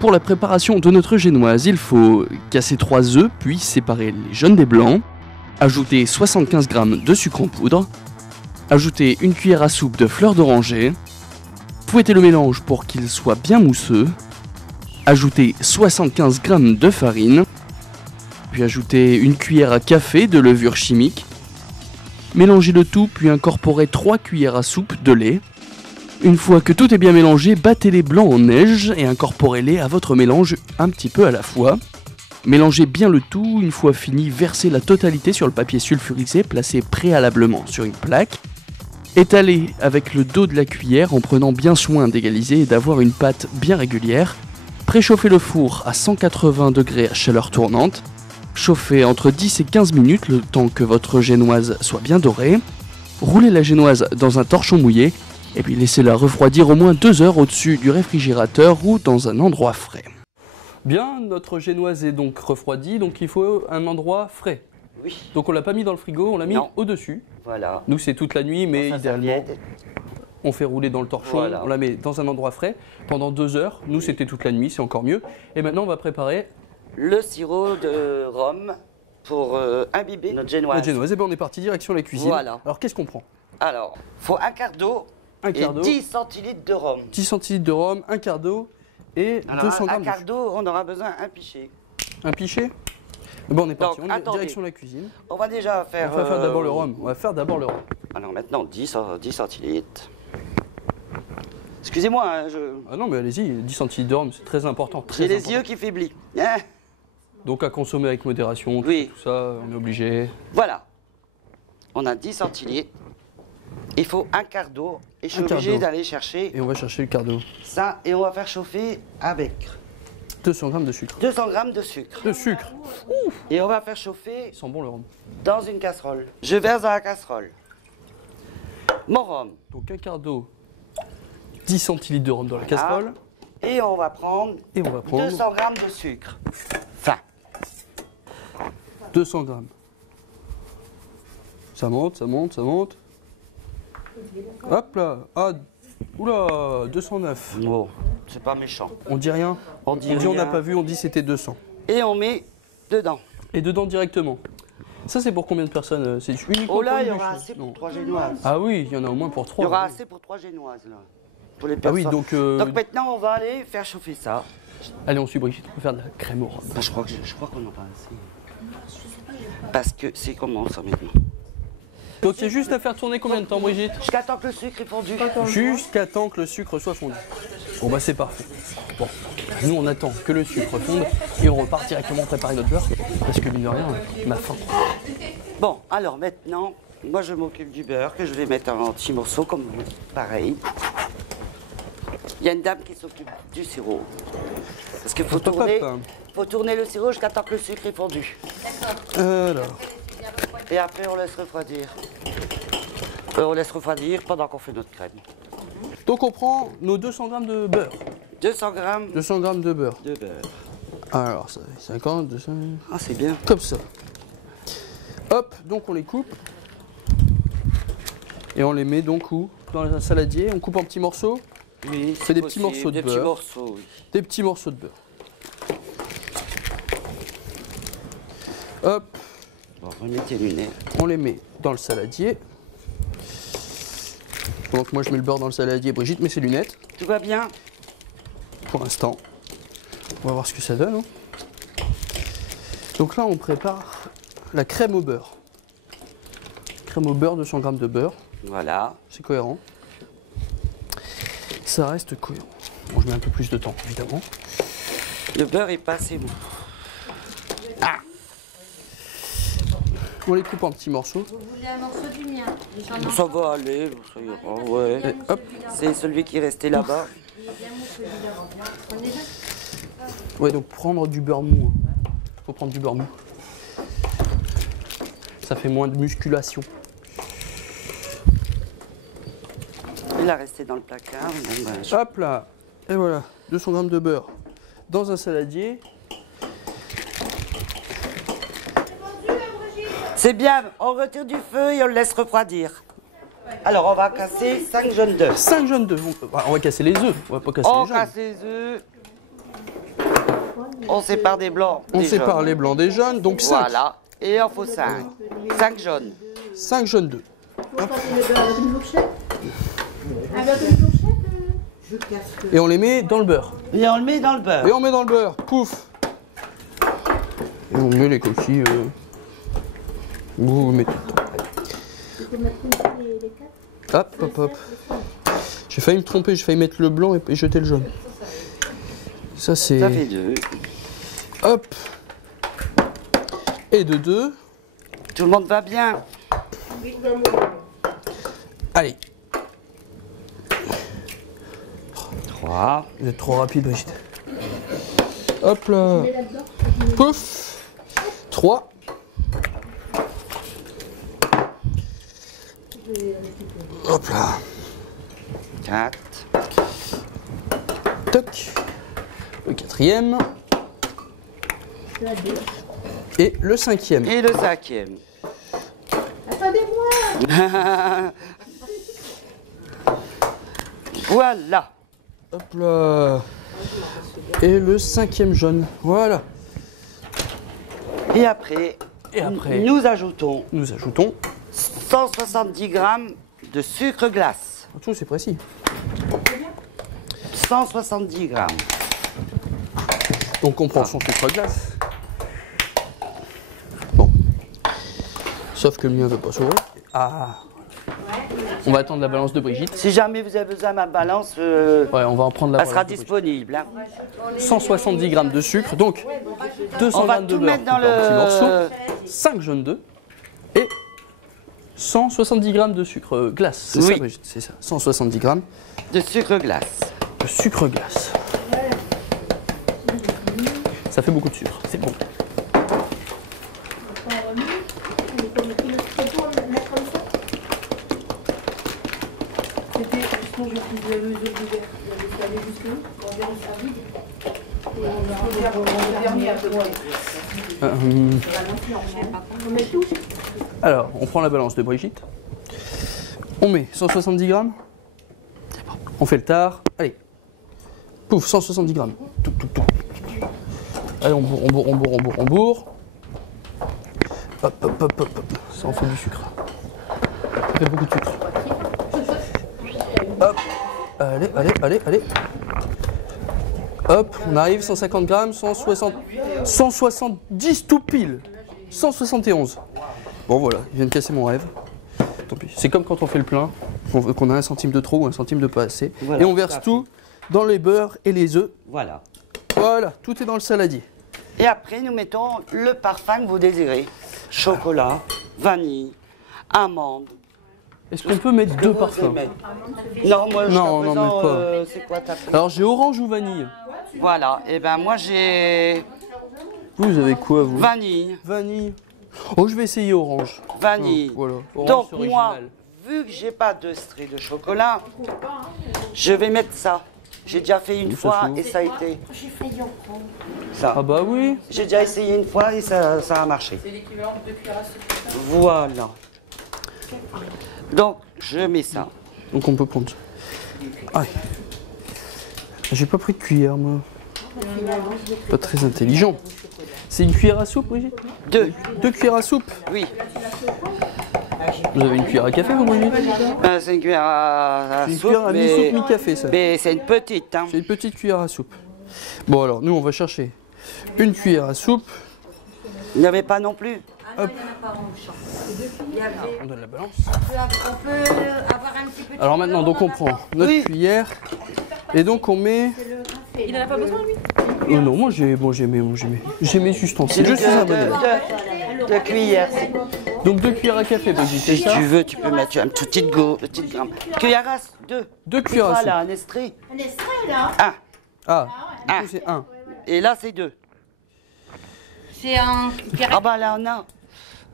Pour la préparation de notre génoise, il faut casser 3 œufs, puis séparer les jaunes des blancs, ajouter 75 g de sucre en poudre, ajouter une cuillère à soupe de fleur d'oranger, fouetter le mélange pour qu'il soit bien mousseux, ajouter 75 g de farine, puis ajouter une cuillère à café de levure chimique, mélanger le tout puis incorporer 3 cuillères à soupe de lait. Une fois que tout est bien mélangé, battez les blancs en neige et incorporez-les à votre mélange un petit peu à la fois. Mélangez bien le tout, une fois fini, versez la totalité sur le papier sulfurisé placé préalablement sur une plaque. Étalez avec le dos de la cuillère en prenant bien soin d'égaliser et d'avoir une pâte bien régulière. Préchauffez le four à 180 degrés à chaleur tournante. Chauffez entre 10 et 15 minutes le temps que votre génoise soit bien dorée. Roulez la génoise dans un torchon mouillé et puis laissez-la refroidir au moins 2 heures au-dessus du réfrigérateur ou dans un endroit frais. Bien, notre génoise est donc refroidie, donc il faut un endroit frais. Oui. Donc on l'a pas mis dans le frigo, on l'a mis au-dessus. Voilà. Nous c'est toute la nuit, mais idéalement on fait rouler dans le torchon, voilà. On la met dans un endroit frais pendant 2 heures. Nous c'était toute la nuit, c'est encore mieux. Et maintenant on va préparer le sirop de rhum pour imbiber notre génoise. Notre génoise, et bien on est parti direction la cuisine. Voilà. Alors qu'est-ce qu'on prend? Alors, il faut un quart d'eau et 10 centilitres de rhum. 10 centilitres de rhum, un quart d'eau et alors, 200 grammes un quart d'eau, on aura besoin d'un pichet. Un pichet? Bon, on est parti, Donc, on est direction la cuisine. On va déjà faire... On va faire d'abord le rhum. On va faire d'abord le rhum. Alors maintenant, 10 centilitres. Excusez-moi, hein, Ah non, mais allez-y, 10 centilitres de rhum, c'est très important. J'ai les yeux qui faiblissent. Hein? Donc à consommer avec modération, oui. Tout ça, on est obligé. Voilà. On a 10 centilitres. Il faut un quart d'eau. Et je suis obligé d'aller chercher... Et on va chercher le quart d'eau. Ça, et on va faire chauffer avec... 200 grammes de sucre. 200 grammes de sucre. De sucre. Ouf. Et on va faire chauffer... Il sent bon le rhum. Dans une casserole. Je verse dans la casserole mon rhum. Donc un quart d'eau, 10 centilitres de rhum dans la casserole. Et on va prendre, 200 grammes de sucre. Fin. 200 grammes. Ça monte, ça monte, ça monte. Hop là. Ah, oula, 209. Oh, c'est pas méchant. On dit rien. On dit on n'a pas vu, on dit c'était 200. Et on met dedans. Et dedans directement. Ça c'est pour combien de personnes? C'est uniquement oh là, pour il y aura assez pour 3 génoises. Ah oui, il y en a au moins pour 3. Il y aura assez pour 3 génoises là. Pour les personnes. Ah oui, donc maintenant on va aller faire chauffer ça. Allez, on suit Brigitte, on va faire de la crème au rhum. Bah, je crois qu'on en a assez. Parce que c'est comment ça maintenant? Donc c'est juste à faire tourner combien de temps, Brigitte? Jusqu'à temps que le sucre est fondu. Jusqu'à temps que le sucre soit fondu. Bon bah c'est parfait. Bon, nous on attend que le sucre fonde et on repart directement préparer notre beurre parce que mine de rien, ma faim. Bon, alors maintenant, moi je m'occupe du beurre que je vais mettre en petits morceaux comme pareil. Il y a une dame qui s'occupe du sirop. Parce qu'il faut tourner le sirop jusqu'à temps que le sucre est fondu. Alors. Et après on laisse refroidir. On laisse refroidir pendant qu'on fait notre crème. Donc on prend nos 200 grammes de beurre. 200 grammes. 200 grammes de beurre. De beurre. Alors ça fait 50, 200... Ah c'est bien. Comme ça. Hop, donc on les coupe. Et on les met donc où? Dans un saladier. On coupe en petits morceaux. Oui, on fait des petits morceaux de beurre. Petits morceaux, oui. Des petits morceaux de beurre. Hop. Bon, remettez les lunettes. On les met dans le saladier. Donc moi je mets le beurre dans le saladier, Brigitte met ses lunettes. Tout va bien? Pour l'instant. On va voir ce que ça donne. Hein. Donc là on prépare la crème au beurre. Crème au beurre, 200 grammes de beurre. Voilà. C'est cohérent. Ça reste cohérent. Bon, je mets un peu plus de temps, évidemment. Le beurre est pas assez bon. Ah! On les coupe en petits morceaux. Vous voulez un morceau du mien? Ça va aller, ça ira, ouais. Et hop. C'est celui qui est resté là-bas. Ouais, donc prendre du beurre mou. Hein. Faut prendre du beurre mou. Ça fait moins de musculation. Il a resté dans le placard. Hop là. Et voilà, 200 grammes de beurre dans un saladier. C'est bien, on retire du feu et on le laisse refroidir. Alors on va casser 5 jaunes d'œufs. 5 jaunes d'œufs. On va casser les œufs, on va pas casser les jaunes. On casse les œufs. On sépare des blancs. On des sépare jaunes. les blancs des jaunes, donc 5. Voilà. Et il en faut 5. 5 jaunes. 5 jaunes 2. Et on les met dans le beurre. Et on le met dans le beurre. Et on met dans le beurre, pouf. Et on met les coquilles. Vous mettez tout. Hop, hop, hop. J'ai failli me tromper, j'ai failli mettre le blanc et jeter le jaune. Ça c'est... Ça fait 2. Hop. Et de 2. Tout le monde va bien. Allez. 3. Vous êtes trop rapide, Brigitte. Hop là. Pouf. 3. Hop là. 4. Toc. Le 4e. Et le 5e. Et le 5e. Attendez-moi. Voilà. Hop là. Et le 5e jaune. Voilà. Et après, nous ajoutons nous ajoutons. 170 grammes de sucre glace. Tout c'est précis. 170 grammes. Donc on prend son sucre glace. Bon. Sauf que le mien ne veut pas s'ouvrir. Ah. On va attendre la balance de Brigitte. Si jamais vous avez besoin de ma balance, Ouais, on va en prendre la elle sera balance de Brigitte. disponible. Hein. 170 grammes de sucre, donc On 200 va grammes de tout beurre mettre dans coupé en petits le... morceaux, 5 jaunes d'œufs et 170 grammes de sucre glace. C'est Oui. ça, Brigitte, c'est ça. 170 grammes de sucre glace. de sucre glace. Ça fait beaucoup de sucre, c'est bon. C'était justement, je faisais la mesure du verre. Il avait allé jusque là, environ ça vide. Et on a dernier un peu moins. On met tout. Alors, on prend la balance de Brigitte. On met 170 grammes. On fait le tard. Allez. Pouf, 170 grammes. Tout, tout, tout. Allez, on bourre, on bourre, on bourre, on bourre, on bourre. Hop, hop, hop, hop, hop. Ça en fait du sucre. Ça fait beaucoup de sucre. Hop. Allez, allez, allez, allez. Hop, on arrive, 150 grammes, 170 tout pile. 171. Bon voilà, il vient de casser mon rêve. Tant pis. C'est comme quand on fait le plein, qu'on a 1 centime de trop ou 1 centime de pas assez. Voilà, et on verse tout dans les beurres et les œufs. Voilà. Voilà, tout est dans le saladier. Et après, nous mettons le parfum que vous désirez. Chocolat, vanille, amande. Est-ce qu'on peut mettre deux Vous parfums? aimez. Non, moi, jusqu'à Non, non, présent, mais pas. c'est quoi ta Alors j'ai orange ou vanille? Voilà. Et ben moi, j'ai Vous avez quoi vous? vanille. Vanille. Oh, je vais essayer orange. Vanille. Voilà. Orange, Donc c'est moi, original. vu que j'ai pas de strie de chocolat, je vais mettre ça. J'ai déjà fait une Oui, ça fois s'ouvre. et ça a été J'ai failli en prendre. ça. Ah bah oui. J'ai déjà essayé une fois et ça a marché. C'est l'équivalent de 2 cuillères à soupe. Voilà. Donc je mets ça. Donc on peut prendre ça. Ah. J'ai pas pris de cuillère moi. Pas très intelligent. C'est une cuillère à soupe, Brigitte? 2. 2 cuillères à soupe. Oui. Vous avez une cuillère à café, vous, Brigitte? C'est une cuillère à C'est une soupe, cuillère à mais, mi-soupe, mi-café, ça. mais c'est une petite. Hein. C'est une petite cuillère à soupe. Bon alors, nous on va chercher une cuillère à soupe. Il n'y avait pas non plus. Hop. Il y avait- On donne la balance. On peut avoir un petit peu de... Alors maintenant, donc on prend notre Oui. cuillère et donc on met. Il n'en a pas besoin, lui? Non, moi j'ai mes ustensiles. Je suis un bon élève. Deux cuillères. Donc 2 cuillères à café, Brigitte, c'est Si ça? tu veux, tu peux mettre une petite gramme. Cuillère à 2. 2 cuillères à soupe. Voilà, un estrie. Un extrait, là. 1. Ah, du Ah. coup c'est 1. Et là, c'est 2. C'est un... Ah bah là, on a.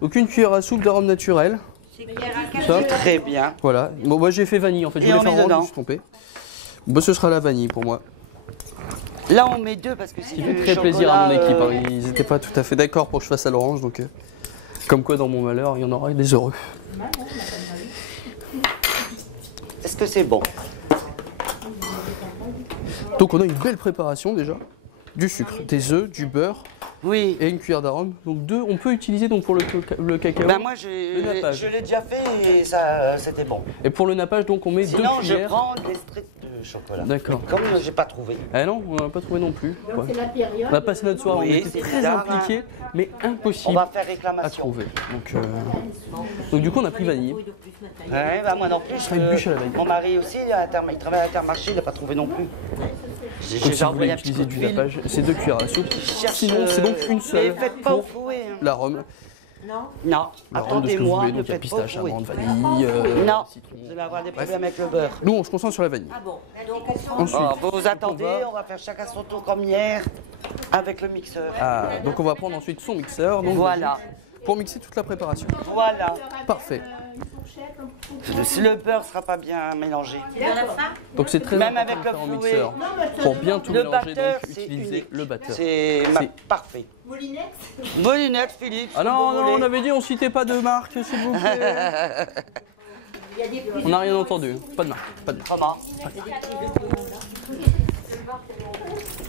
Donc une cuillère à soupe d'arôme naturel. Ça, Très bien. voilà. Bon, moi j'ai fait vanille en fait. Je Et voulais on faire met orange, je me dedans. suis trompé. Bon, ce sera la vanille pour moi. Là, on met 2 parce que si Ce qui tu fait veux très le plaisir à mon chocolat, équipe. Hein. Ils n'étaient pas tout à fait d'accord pour que je fasse à l'orange. Donc, comme quoi, dans mon malheur, il y en aura des heureux. Est-ce que c'est bon? Donc on a une belle préparation déjà. du sucre, des œufs, du beurre Oui. et une cuillère d'arôme. Donc deux, on peut utiliser donc pour le cacao. Ben moi, le nappage. je l'ai déjà fait et ça, c'était bon. Et pour le nappage, donc on met Sinon, 2 je cuillères. prends des strips de chocolat. D'accord. Comme j'ai pas trouvé. Ah non, on n'a pas trouvé non plus. Donc c'est la période. On a passé notre soirée, Oui, on était c'est très bizarre, impliqués, mais On impossible va faire à réclamation. trouver. Donc du coup, on a pris vanille. Ouais, bah moi non plus. ferai une bûche à la vanille. Mon mari aussi, il travaille à Intermarché, il n'a pas trouvé non plus. Donc si vous envoyé voulez un petit utiliser coup de du fil. nappage, c'est 2 cuillères à soupe. Cherche, Sinon, c'est donc une seule Mais faites pas au pour fouet. Hein. l'arôme. Non. Non, L'arôme de ce que vous attendez-moi, voulez, ne donc il y a faites pas au pistache, fouet. amande, vanille, Non, citron. vous allez avoir des problèmes avec le beurre. Nous, on se concentre sur la vanille. Ah bon. Donc, Ensuite, Vous attendez, on va faire chacun son tour comme hier avec le mixeur. donc on va prendre ensuite son mixeur. Donc Voilà. pour mixer toute la préparation. Voilà. Parfait. Si le beurre sera pas bien mélangé. c'est dans la fin. Donc c'est très Même important avec de faire le en fouet. mixeur. Pour bien tout Le mélanger, batteur, donc c'est utiliser unique. le batteur. C'est parfait. Moulinex. Moulinette, Philippe. Ah si non, vous non, voulez. on avait dit on citait pas de marque, s'il vous plaît. Il y a des petits. On n'a rien entendu. Pas de marque. Pas de marque. Comment?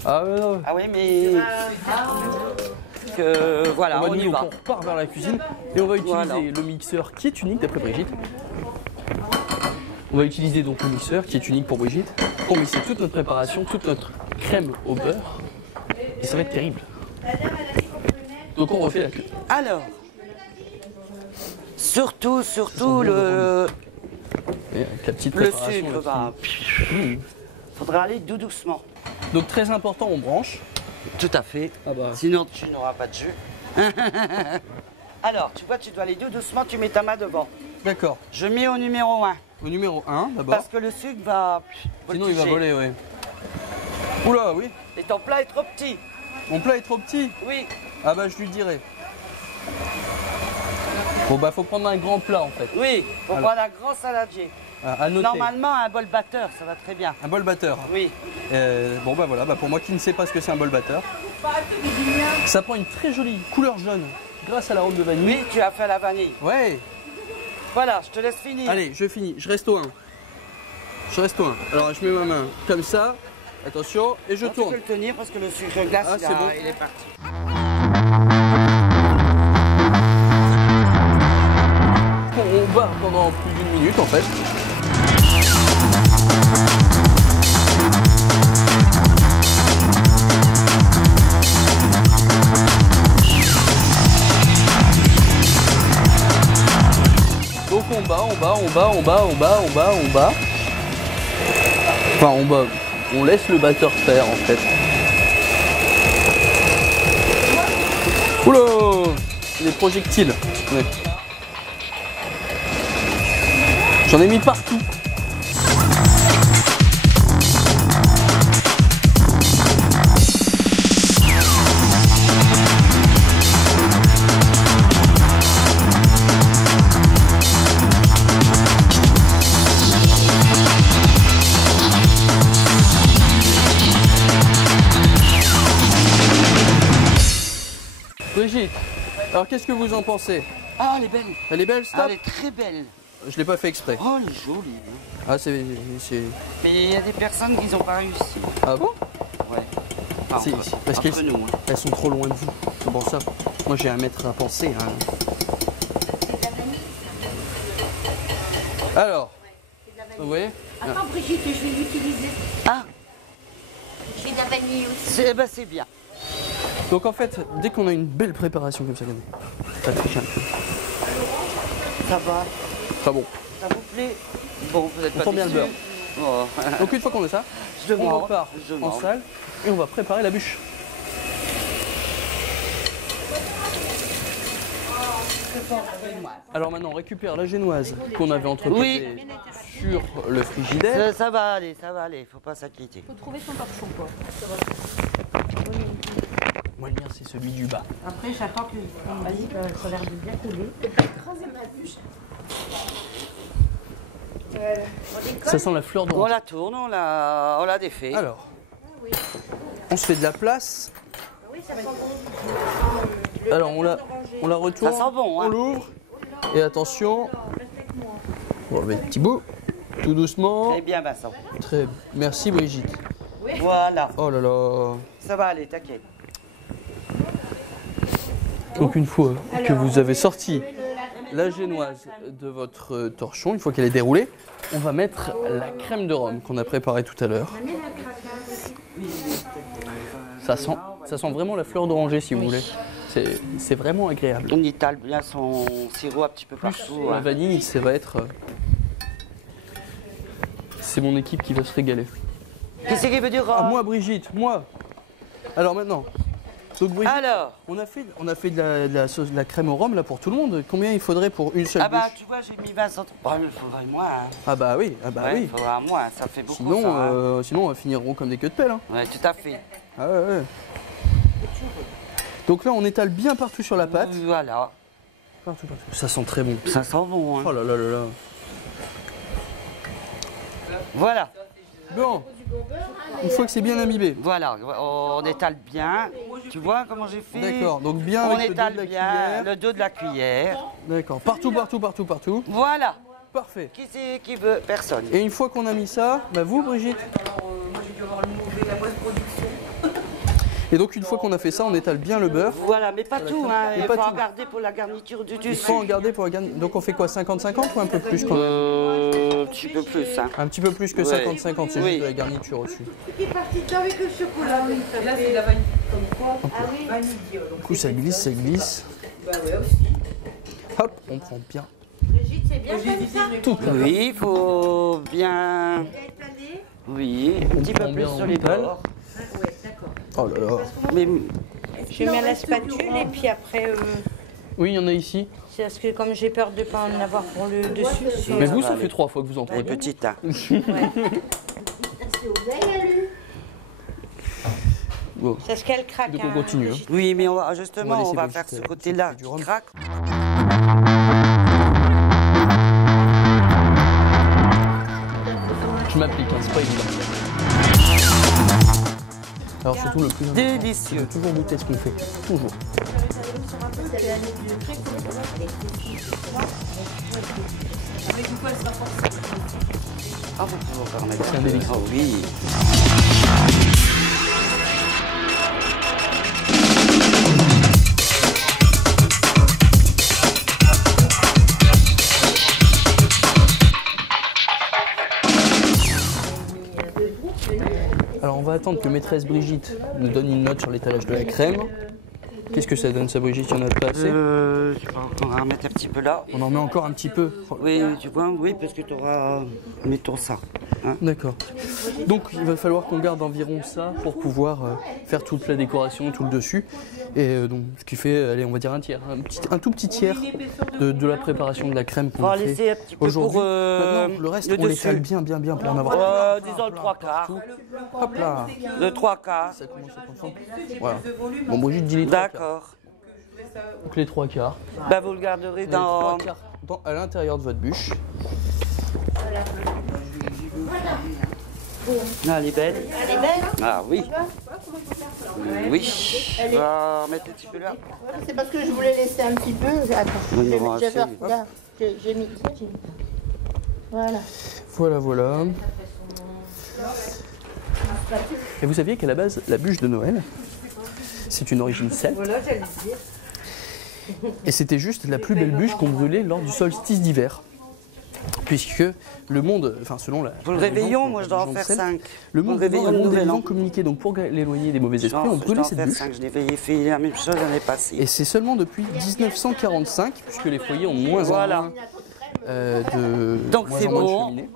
Ah non. Ah oui, mais que voilà, On va on y donc va. on repart vers la cuisine et on va utiliser Voilà. le mixeur qui est unique d'après Brigitte. On va utiliser donc le mixeur qui est unique pour Brigitte pour mixer toute notre préparation, toute notre crème au beurre. Et ça va être terrible. Donc on refait la queue. Alors, surtout le Et avec la petite le préparation. sucre, là, bah, qui- faudra aller tout doucement. Donc très important, on branche. Tout à fait. Ah bah. Sinon, tu n'auras pas de jus. Alors, tu vois, tu dois aller tout doucement, tu mets ta main devant. D'accord. Je mets au numéro 1, Au numéro 1 d'abord. parce que le sucre va Sinon il va voltiger. voler, oui. Oula, oui. Et ton plat est trop petit. Mon plat est trop petit. Oui. Ah bah je lui dirai. Bon bah faut prendre un grand plat en fait. Oui, faut Alors. prendre un grand saladier. À noter. Normalement, un bol batteur, ça va très bien. Un bol batteur. Oui. Bon bah voilà, pour moi qui ne sais pas ce que c'est un bol batteur. Ça prend une très jolie couleur jaune grâce à l'arôme de vanille. Oui, tu as fait la vanille. Ouais. Voilà, je te laisse finir. Allez, je finis. Je reste au 1. Je reste au 1. Alors je mets ma main comme ça. Attention, et je Non, tu tourne. peux le tenir parce que le sucre glace, Ah, c'est bon. il est parti. On va pendant plus d'une minute en fait. Donc on bat. Enfin on bat. On laisse le batteur faire en fait. Oula, c'est des projectiles. Ouais. J'en ai mis partout. Brigitte, alors qu'est-ce que vous en pensez? Ah, elle est belle. Elle est belle, Ah, stop? elle est très belle. Je l'ai pas fait exprès. Oh, elle est jolie. hein. Ah c'est... Mais il y a des personnes qui n'ont pas réussi. Ah bon? Ouais. Enfin, C'est- entre- parce entre qu'elles nous. hein. elles sont trop loin de vous. C'est pour ça. Moi j'ai un mètre à penser. Hein. Alors, vous voyez? Attends, Brigitte, je vais l'utiliser. Ah, J'ai de la vanille aussi. c'est bien. Donc en fait, dès qu'on a une belle préparation comme ça, ça triche un peu. Ça va. Pas bon. Ça vous plaît? Bon, vous êtes On pas sent bien le déçus? beurre. Oh. Donc une fois qu'on a ça, Je on demande. repart Je en demande. salle et on va préparer la bûche. Alors maintenant, on récupère la génoise qu'on avait entreposée sur le frigidaire. Ça va aller, faut pas s'inquiéter. Faut trouver son torchon, quoi. Moi le mien c'est celui du bas. Après, j'attends que vas-y, ça a l'air de bien couler. Ça sent la fleur On d'orange. la tourne, on la défait. Alors, on se fait de la place. Alors on la retourne, Ça sent bon, hein. on l'ouvre. Et attention, on va mettre petit bout, tout doucement. Très bien, Vincent. Très, merci Brigitte. Voilà. Oh là là. Ça va aller, t'inquiète. Donc une fois que vous avez sorti la génoise de votre torchon, une fois qu'elle est déroulée, on va mettre la crème de rhum qu'on a préparée tout à l'heure. Ça sent vraiment la fleur d'oranger si vous voulez. C'est vraiment agréable. On étale bien son sirop un petit peu Plus partout. la hein. vanille, ça va être... C'est mon équipe qui va se régaler. Qu'est-ce qui veut dire Ah, rhum? moi Brigitte, moi. Alors maintenant, donc Brigitte, Alors, on a fait de la crème au rhum là pour tout le monde. Combien il faudrait pour une seule ah bah bûche? tu vois, j'ai mis 20 centimes. Bon, il faudrait moins. Hein. Ah bah oui, Ouais, oui. il faudra moins, ça fait beaucoup Sinon, ça. Hein. sinon on va finir rond comme des queues de pelle. Hein. Ouais, tout à fait. Ah ouais, ouais. Donc là on étale bien partout sur la pâte. Voilà. Partout, partout. Ça sent très bon. Ça sent bon. Hein. Oh là là là là. Voilà. Bon, une fois que c'est bien imbibé. Voilà, on étale bien. Tu vois comment j'ai fait? D'accord, donc bien On avec le dos étale de la bien cuillère. le dos de la cuillère. D'accord, partout, partout, partout, partout. Voilà. Parfait. Qui c'est qui veut? Personne. Et une fois qu'on a mis ça, bah vous Brigitte. Moi j'ai dû avoir le mauvais, la mauvaise production. Et donc une fois qu'on a fait ça, on étale bien le beurre. Voilà, mais pas tout. Hein. Mais Il pas faut en tout. garder pour la garniture du Il dessus. faut en garder pour la garniture. Donc on fait quoi, 50-50 ou un peu plus quand même? Un petit peu plus. Hein. Un petit peu plus que Ouais. 50-50, c'est Oui. juste de la garniture au-dessus. Qui est parti dedans avec le chocolat. Là c'est la vanille. Comme quoi? Ah oui. Vanille. Du coup ça glisse, ça glisse. Bah ouais aussi. Hop, on prend bien Brigitte, c'est bien comme ça. toute la pâte. Oui, il faut bien. Oui, un petit peu prend plus bien sur en les métal. bords. Ouais, d'accord. Oh là là. Mais Je mets à la spatule et puis après, Oui, il y en a ici. c'est parce que comme j'ai peur de ne pas en avoir pour le dessus. Mais vous, va ça aller. fait 3 fois que vous en elle est prenez. petite. Hein. Bon. C'est ce qu'elle craque. Donc on hein, continue, hein. Brigitte. Oui, mais On va justement, laisser on va Brigitte, faire ce euh, côté-là du qui rhum. craque. Je m'applique, hein, c'est pas évident. Alors surtout le plus important, c'est Délicieux. de toujours goûter ce qu'on fait. Toujours. Ah, vous pouvez encore mettre C'est un délice. Oh oui. Alors on va attendre que maîtresse Brigitte nous donne une note sur l'étalage de la crème. Qu'est-ce que ça donne ça Brigitte? Il y en a pas assez? Je sais pas, on va en mettre un petit peu là. On en met encore un petit peu. Oui, tu vois, oui, parce que tu auras. Mettons ça. Hein. D'accord. Donc il va falloir qu'on garde environ ça pour pouvoir faire toute la décoration, tout le dessus. Et donc ce qui fait, allez, on va dire un tiers, un tout petit tiers de la préparation de la crème On qu'on va a fait laisser un petit peu aujourd'hui. pour Maintenant, le reste, le on dessus. l'étale bien pour en avoir. Disons le 3/4. Hop là. Le 3/4. Ça commence à prendre forme. Voilà. Bon, Brigitte dit les 3 quarts. D'accord. Donc les 3 quarts. Bah, vous le garderez Les dans. 3 quarts à l'intérieur de votre bûche. Ah, elle est belle. Elle est belle. Ah oui. Oui. On va mettre un petit peu là. C'est parce que je voulais laisser un petit peu. Attends, Oui, non, j'avais assez. là, j'ai mis. Voilà. Voilà. Et vous saviez qu'à la base, la bûche de Noël, c'est une origine celte. Voilà, j'allais dire. Et c'était juste la plus belle bûche qu'on brûlait lors du solstice d'hiver. Puisque le monde, enfin selon la. Pour le la réveillon, légende, moi je la dois en légende faire celte, 5. Le Pour monde le vivant et réveillon, le monde des nouvel vivants an. communiquaient donc pour l'éloigner des mauvais esprits, on Je dois brûlait en cette faire bûche. 5. Je l'ai fait la même chose l'année passée. Et c'est seulement depuis 1945, puisque les foyers ont moins Voilà. en moins de. Donc moins c'est en moins de bon. cheminées.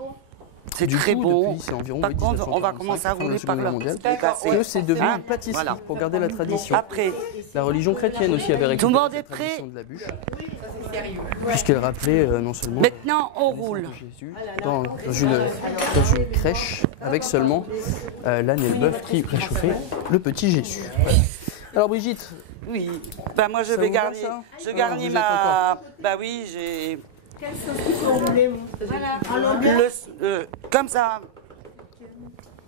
C'est Du très coup, bon. depuis, c'est environ Par contre, on va 1945, commencer à fin de la rouler Seconde par là. Guerre mondiale, C'est passé. que c'est devenu Hein une pâtisserie Voilà. pour garder la tradition. Après, La religion chrétienne aussi avait récupéré Tout le monde cette est prêt tradition de la bûche, puisqu'elle rappelait non seulement maintenant on roule. Jésus dans une crèche avec seulement l'âne et le bœuf qui réchauffaient le petit Jésus. Voilà. Alors Brigitte, Oui. Bah moi je Ça vais vous va, garnir. ça Je Ah, garnis vous êtes ma. Bah oui, j'ai. Quelle sauce il faut rouler, moi Comme ça.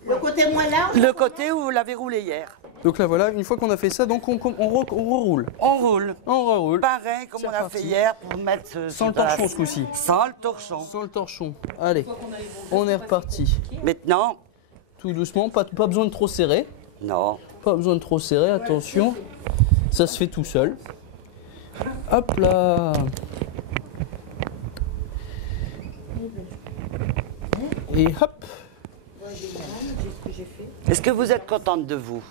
Le côté moins large. Le côté où vous l'avez roulé hier. donc là voilà, une fois qu'on a fait ça, donc on reroule. On roule. On reroule. Pareil comme C'est on a reparti. fait hier pour mettre Sans le torchon ce coup-ci. Sans le torchon. Sans le torchon. Allez, on est reparti. Maintenant, tout doucement, pas besoin de trop serrer. Non. Pas besoin de trop serrer, attention. Ça se fait tout seul. Hop là. Et hop. Est-ce que vous êtes contente de vous?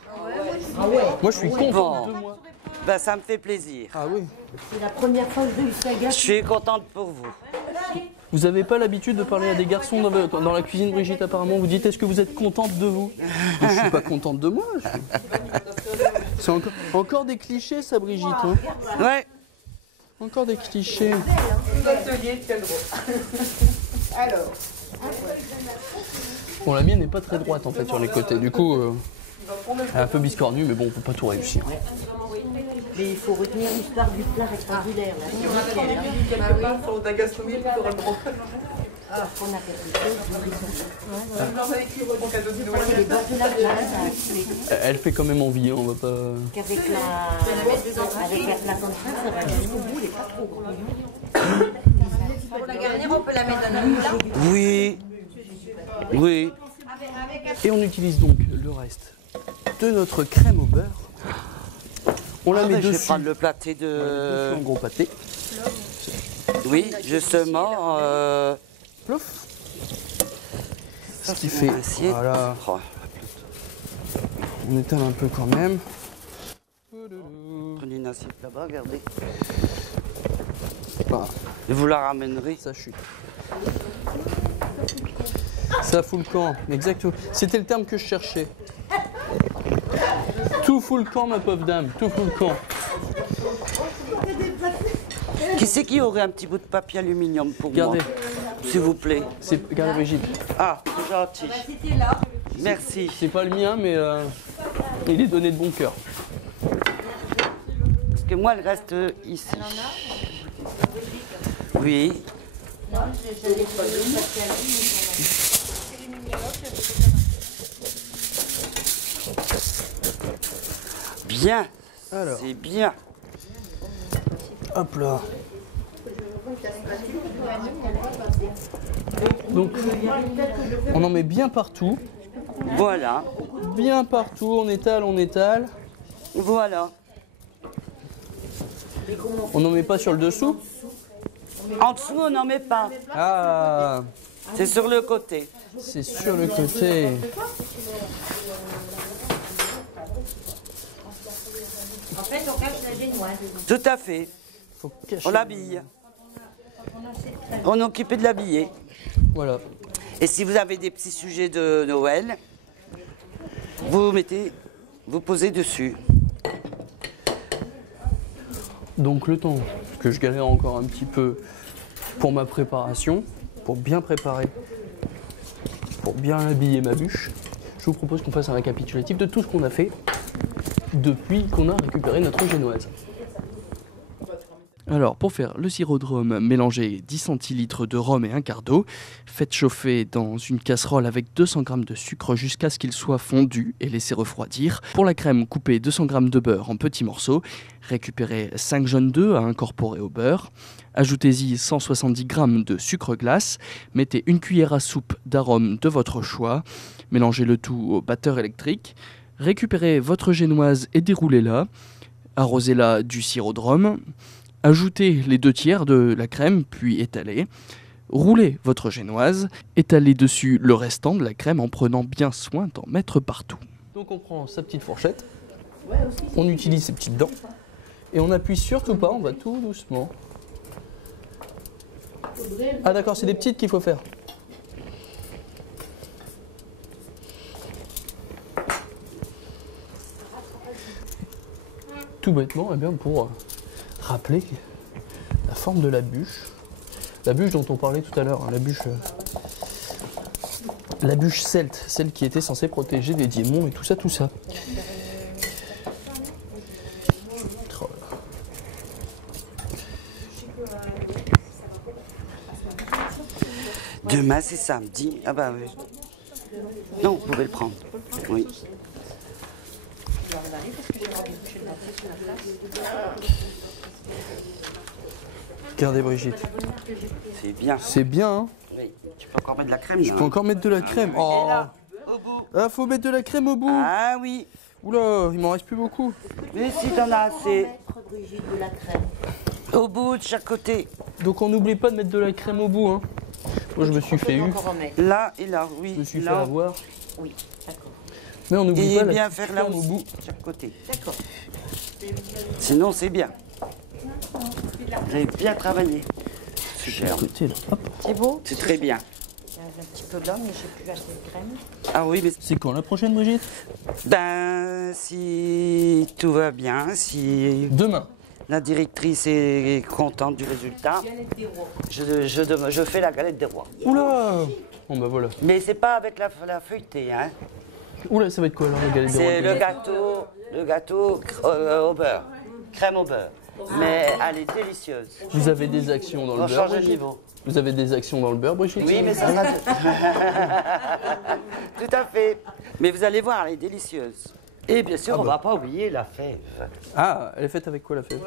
Moi je suis content Bon. de moi. Ben, ça me fait plaisir. Ah oui. C'est la première fois que je réussis à Je gâcher. suis contente pour vous. Vous n'avez pas l'habitude de parler à des garçons dans la cuisine, Brigitte, apparemment. Vous dites, est-ce que vous êtes contente de vous? Je suis pas contente de moi. C'est encore des clichés, ça, Brigitte. Hein. Ouais. Encore des clichés. Alors, Bon, la mienne n'est pas très droite, en fait, sur les côtés. Du coup, elle est un peu biscornue, mais bon, on peut pas tout réussir. Mais il faut retenir l'histoire du plat rectangulaire. Là. Ah, qu'on appelle les bords de la glace. Elle fait quand même envie, hein, on va pas... Qu'avec la plat comme ça va jusqu'au bout, il n'est pas trop gros. Pour la garnir, on peut la mettre dans notre plat. Oui. Oui. Et on utilise donc le reste de notre crème au beurre. On la met Je vais dessus. prendre le pâté Dessus de... un gros pâté. Oui, justement. Plouf. Ce qui c'est fait... mon assiette. Voilà. Oh, On étale un peu quand même. prenez une assiette là-bas, regardez. Voilà, Et vous la ramènerez. ça chute. Ça fout le camp, exactement. C'était le terme que je cherchais. Tout fout le camp, ma pauvre dame, tout fout le camp. Qui c'est qui aurait un petit bout de papier aluminium pour Regardez, moi? S'il vous plaît. regardez Brigitte, Ah, c'est gentil. C'était là. Merci. c'est pas le mien, mais il est donné de bon cœur. Parce que moi, elle reste ici. Oui. Bien. Alors. C'est bien. Hop là. Donc, on en met bien partout. Voilà. Bien partout, on étale, on étale. Voilà. On n'en met pas sur le dessous. En dessous, on n'en met pas. Ah, C'est sur le côté. c'est sur le côté. En fait, on cache la génoise. Tout à fait. Faut cacher. On l'habille. On est occupé de l'habiller. Voilà. Et si vous avez des petits sujets de Noël, vous posez dessus. Donc le temps que je galère encore un petit peu pour ma préparation, pour bien préparer, pour bien habiller ma bûche, je vous propose qu'on fasse un récapitulatif de tout ce qu'on a fait depuis qu'on a récupéré notre génoise. Alors, pour faire le sirop de rhum, mélangez 10 centilitres de rhum et un quart d'eau. Faites chauffer dans une casserole avec 200 g de sucre jusqu'à ce qu'il soit fondu et laissez refroidir. Pour la crème, coupez 200 g de beurre en petits morceaux. Récupérez 5 jaunes d'œufs à incorporer au beurre. Ajoutez-y 170 g de sucre glace. Mettez une cuillère à soupe d'arôme de votre choix. Mélangez le tout au batteur électrique. Récupérez votre génoise et déroulez-la. Arrosez-la du sirop de rhum. Ajoutez les 2 tiers de la crème, puis étalez. Roulez votre génoise, étalez dessus le restant de la crème en prenant bien soin d'en mettre partout. Donc on prend sa petite fourchette, on utilise ses petites dents, et on n'appuie surtout pas, on va tout doucement. Ah d'accord, c'est des petites qu'il faut faire. Tout bêtement, eh bien pour rappeler la forme de la bûche dont on parlait tout à l'heure, hein, la bûche celte, celle qui était censée protéger des démons et tout ça, Oh là. Demain, c'est samedi. Ah bah oui. Non, vous pouvez le prendre. Oui. Regardez Brigitte, C'est bien. c'est bien, hein? Oui. Tu peux encore mettre de la crème. Je peux encore mettre de la crème. Oh, Au bout. Ah, faut mettre de la crème au bout. Ah oui. Oula, il m'en reste plus beaucoup. Mais si t'en as assez. Mettre, Brigitte, de la crème. Au bout, de chaque côté. Donc on n'oublie pas de mettre de la crème au bout. Hein. Moi je me suis fait eu. Encore en mettre. Là et là, oui. Je me suis fait là. avoir. Oui, d'accord. Mais on n'oublie Et pas la bien petite faire là crème au aussi, bout. de chaque côté. D'accord. Sinon, c'est bien. Vous avez bien travaillé. Super. Côté, là. Hop. C'est beau? C'est très bien. Il y a un petit peu d'homme, mais j'ai plus assez de crème. Ah oui, mais C'est quand la prochaine, Brigitte? ben, si tout va bien, si Demain. la directrice est contente du résultat, je fais la galette des rois. Oula. Bon bah voilà. Mais c'est pas avec la feuilletée, hein. Oula, ça va être quoi alors la galette des C'est rois? le gâteau au beurre, crème au beurre. Mais elle est délicieuse. Vous avez des actions dans le On beurre, change de Brigitte? niveau. Vous avez des actions dans le beurre, Brigitte? Oui, mais ça sera tout à fait. Mais vous allez voir, elle est délicieuse. Et bien sûr, Ah on bah. va pas oublier la fève. Ah, elle est faite avec quoi la fève?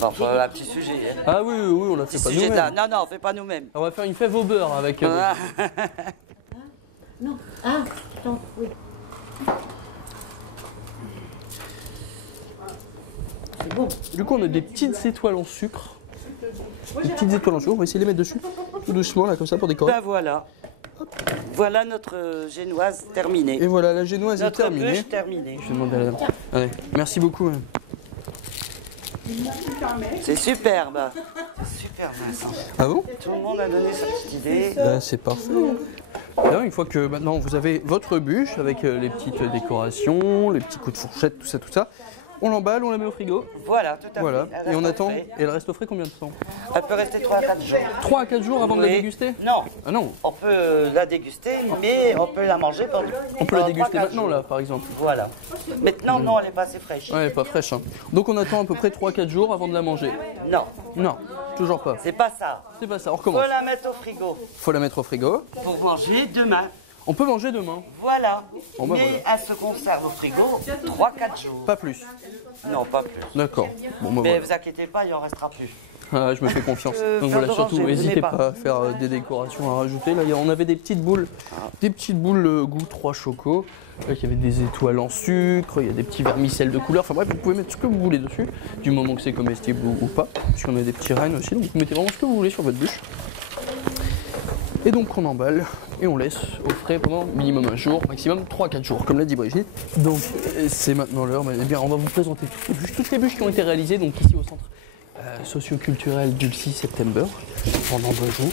Enfin, un petit sujet. Hein. Ah oui, oui, oui, on la fait Petit pas sujet de nous-mêmes. là. Non, non, on fait pas nous-mêmes. On va faire une fève au beurre avec... Voilà. Non. Ah, attends, oui. C'est bon. Du coup, on a des petites étoiles en sucre. Des petites étoiles en sucre, on va essayer de les mettre dessus. Tout doucement, là, comme ça, pour décorer. Ben voilà. Voilà notre génoise terminée. Et voilà, la génoise est Notre terminée. bûche terminée. Je vais demander à la dame. Allez, merci beaucoup. Madame. C'est superbe. C'est super, Vincent. Ah bon? Tout le monde a donné sa petite idée. C'est parfait. Alors, une fois que maintenant vous avez votre bûche avec les petites décorations, les petits coups de fourchette, tout ça, on l'emballe, on la met au frigo. Voilà, tout à fait. Voilà. Elle Et on reste au attend. frais. Et elle reste au frais combien de temps? Elle peut rester 3 à 4 jours. 3 à 4 jours avant de la Oui. déguster? Non, Ah non, on peut la déguster, mais on peut la manger pendant. on peut la déguster 3-4 maintenant jours. là par exemple. Voilà. Maintenant, non, elle n'est pas assez fraîche. Ouais, elle est pas fraîche. Hein. Donc on attend à peu près 3-4 jours avant de la manger. Non, Non, toujours pas. c'est pas ça. C'est pas ça, on Faut recommence. la mettre au frigo Faut la mettre au frigo. pour manger demain. On peut manger demain, Voilà. Bon, bah, Mais elle se conserve au frigo 3-4 jours. pas plus. Non, pas plus. D'accord. Bon, bah, Mais voilà. vous inquiétez pas, il en restera plus. Ah, je me fais confiance. Donc Fleur voilà, surtout, d'oranger, vous n'hésitez n'aimez pas à faire des décorations à rajouter. Là, on avait des petites boules goût 3 chocos. Il y avait des étoiles en sucre, il y a des petits vermicelles de couleur. Enfin bref, vous pouvez mettre ce que vous voulez dessus, du moment que c'est comestible ou pas. Puisqu'on a des petits rennes aussi, donc vous mettez vraiment ce que vous voulez sur votre bûche. Et donc on emballe et on laisse au frais pendant minimum 1 jour, maximum 3-4 jours, comme l'a dit Brigitte. Donc c'est maintenant l'heure, mais eh bien on va vous présenter toutes les bûches qui ont été réalisées donc ici au centre socio-culturel Dulcie September pendant 2 jours.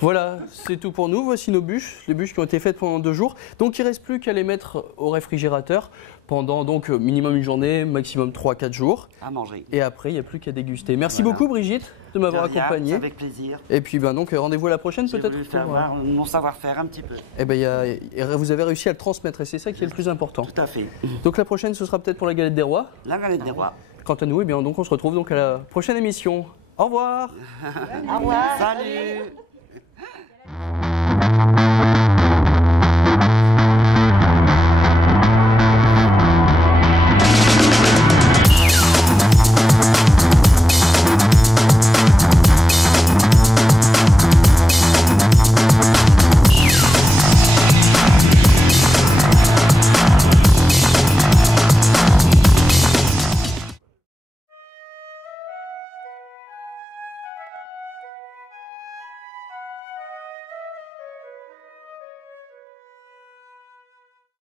Voilà, c'est tout pour nous. Voici nos bûches, les bûches qui ont été faites pendant 2 jours. Donc il ne reste plus qu'à les mettre au réfrigérateur pendant donc minimum 1 journée, maximum 3-4 jours. À manger. Et après, il n'y a plus qu'à déguster. Merci Voilà. beaucoup Brigitte de m'avoir De rien, accompagné. Avec plaisir. Et puis ben, donc rendez-vous à la prochaine J'ai peut-être. voulu faire pour, voir mon savoir-faire un petit peu. eh ben, vous avez réussi à le transmettre et c'est ça qui est le plus important. Tout à fait. Donc la prochaine, ce sera peut-être pour la galette des rois. La galette des rois. Quant à nous, eh bien, donc, on se retrouve donc à la prochaine émission. Au revoir. Au revoir. Salut.